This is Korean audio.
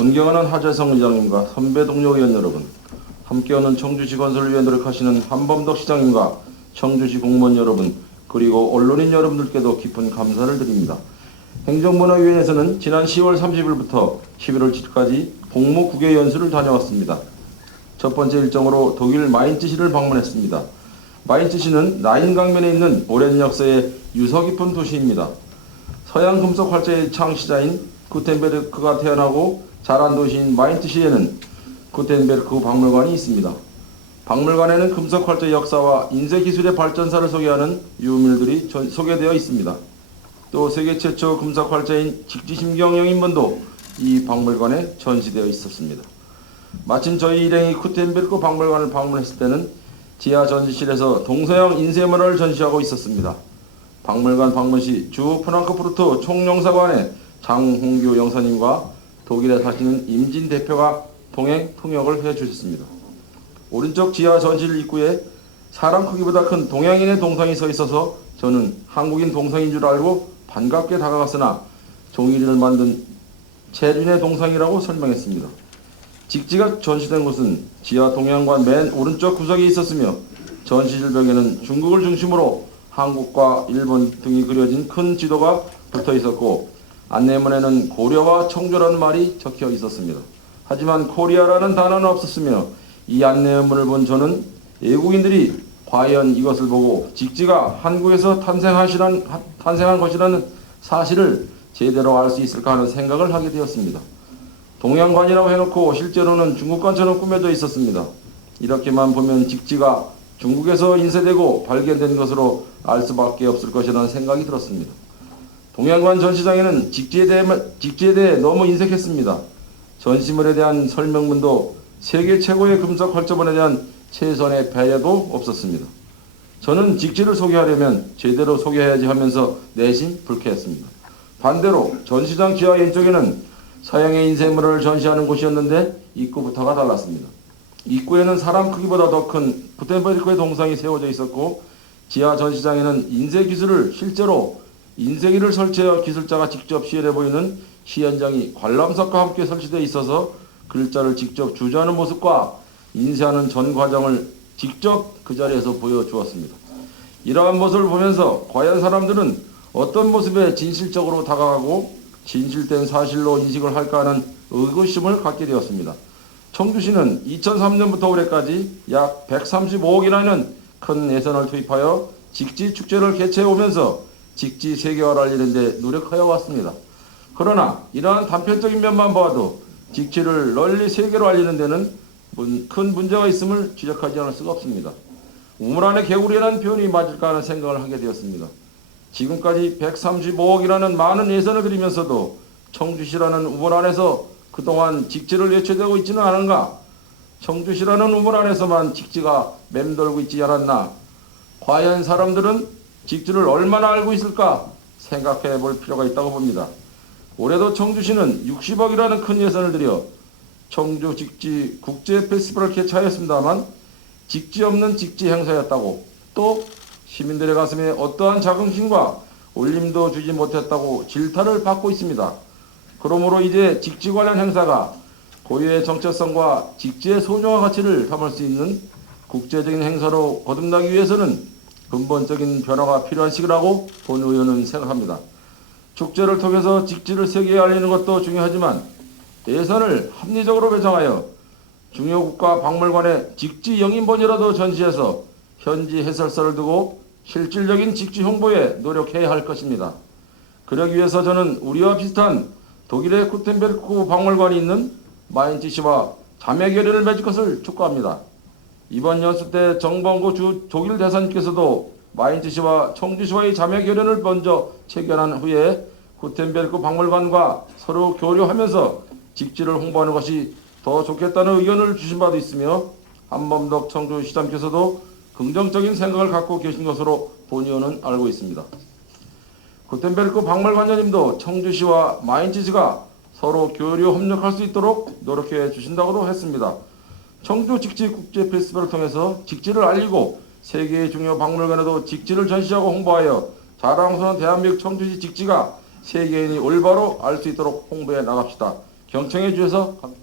존경하는 하재성 의장님과 선배 동료 의원 여러분, 함께하는 청주시 건설을 위해 노력하시는 한범덕 시장님과 청주시 공무원 여러분, 그리고 언론인 여러분들께도 깊은 감사를 드립니다. 행정문화위원회에서는 지난 10월 30일부터 11월 7일까지 복무 9개 연수를 다녀왔습니다. 첫 번째 일정으로 독일 마인츠시를 방문했습니다. 마인츠시는 라인 강변에 있는 오랜 역사의 유서 깊은 도시입니다. 서양 금속 활자의 창시자인 구텐베르크가 태어나고 자란 도시인 마인츠시에는 구텐베르크 박물관이 있습니다. 박물관에는 금속 활자 역사와 인쇄 기술의 발전사를 소개하는 유물들이 소개되어 있습니다. 또 세계 최초 금속 활자인 직지심경 영인본도 이 박물관에 전시되어 있었습니다. 마침 저희 일행이 구텐베르크 박물관을 방문했을 때는 지하 전시실에서 동서양 인쇄문화를 전시하고 있었습니다. 박물관 방문 시 주 프랑크푸르트 총영사관의 장홍규 영사님과 독일에 사시는 임진 대표가 통행 통역을 해주셨습니다. 오른쪽 지하 전시실 입구에 사람 크기보다 큰 동양인의 동상이 서 있어서 저는 한국인 동상인 줄 알고 반갑게 다가갔으나 종이를 만든 체륜의 동상이라고 설명했습니다. 직지가 전시된 곳은 지하 동양관 맨 오른쪽 구석에 있었으며 전시실 벽에는 중국을 중심으로 한국과 일본 등이 그려진 큰 지도가 붙어 있었고 안내문에는 고려와 청조라는 말이 적혀 있었습니다. 하지만 코리아라는 단어는 없었으며 이 안내문을 본 저는 외국인들이 과연 이것을 보고 직지가 한국에서 탄생한 것이라는 사실을 제대로 알 수 있을까 하는 생각을 하게 되었습니다. 동양관이라고 해놓고 실제로는 중국관처럼 꾸며져 있었습니다. 이렇게만 보면 직지가 중국에서 인쇄되고 발견된 것으로 알 수밖에 없을 것이라는 생각이 들었습니다. 동양관 전시장에는 직지에 대해 너무 인색했습니다. 전시물에 대한 설명문도 세계 최고의 금속 활자본에 대한 최선의 배려도 없었습니다. 저는 직지를 소개하려면 제대로 소개해야지 하면서 내심 불쾌했습니다. 반대로 전시장 지하 왼쪽에는 서양의 인쇄물을 전시하는 곳이었는데 입구부터가 달랐습니다. 입구에는 사람 크기보다 더 큰 구텐베르크의 동상이 세워져 있었고 지하 전시장에는 인쇄 기술을 실제로 인쇄기를 설치하여 기술자가 직접 시연해 보이는 시연장이 관람석과 함께 설치되어 있어서 글자를 직접 주저하는 모습과 인쇄하는 전 과정을 직접 그 자리에서 보여주었습니다. 이러한 모습을 보면서 과연 사람들은 어떤 모습에 진실적으로 다가가고 진실된 사실로 인식을 할까 하는 의구심을 갖게 되었습니다. 청주시는 2003년부터 올해까지 약 135억이라는 큰 예산을 투입하여 직지 축제를 개최해 오면서 직지 세계화를 알리는 데 노력하여 왔습니다. 그러나 이러한 단편적인 면만 봐도 직지를 널리 세계로 알리는 데는 큰 문제가 있음을 지적하지 않을 수가 없습니다. 우물 안에 개구리라는 표현이 맞을까 하는 생각을 하게 되었습니다. 지금까지 135억이라는 많은 예산을 들이면서도 청주시라는 우물 안에서 그동안 직지를 예초되고 있지는 않은가? 청주시라는 우물 안에서만 직지가 맴돌고 있지 않았나? 과연 사람들은 직지를 얼마나 알고 있을까? 생각해 볼 필요가 있다고 봅니다. 올해도 청주시는 60억이라는 큰 예산을 들여 청주 직지 국제 페스티벌을 개최하였습니다만 직지 없는 직지 행사였다고 또 시민들의 가슴에 어떠한 자긍심과 울림도 주지 못했다고 질타를 받고 있습니다. 그러므로 이제 직지 관련 행사가 고유의 정체성과 직지의 소중한 가치를 담을 수 있는 국제적인 행사로 거듭나기 위해서는 근본적인 변화가 필요한 시기라고 본 의원은 생각합니다. 축제를 통해서 직지를 세계에 알리는 것도 중요하지만 예산을 합리적으로 배정하여 중요 국가 박물관에 직지 영인본이라도 전시해서 현지 해설사를 두고 실질적인 직지 홍보에 노력해야 할 것입니다. 그러기 위해서 저는 우리와 비슷한 독일의 구텐베르크 박물관이 있는 마인츠시와 자매 결연을 맺을 것을 촉구합니다. 이번 연수 때 정범구 주 독일 대사님께서도 마인츠시와 청주시와의 자매 결연을 먼저 체결한 후에 구텐베르크 박물관과 서로 교류하면서 직지를 홍보하는 것이 더 좋겠다는 의견을 주신 바도 있으며 한범덕 청주시장께서도 긍정적인 생각을 갖고 계신 것으로 본 의원은 알고 있습니다. 구텐베르크 박물관장님도 청주시와 마인츠시가 서로 교류 협력할 수 있도록 노력해 주신다고도 했습니다. 청주 직지 국제 페스티벌을 통해서 직지를 알리고 세계의 중요 박물관에도 직지를 전시하고 홍보하여 자랑스러운 대한민국 청주시 직지가 세계인이 올바로 알 수 있도록 홍보해 나갑시다. 경청해 주셔서 감사합니다.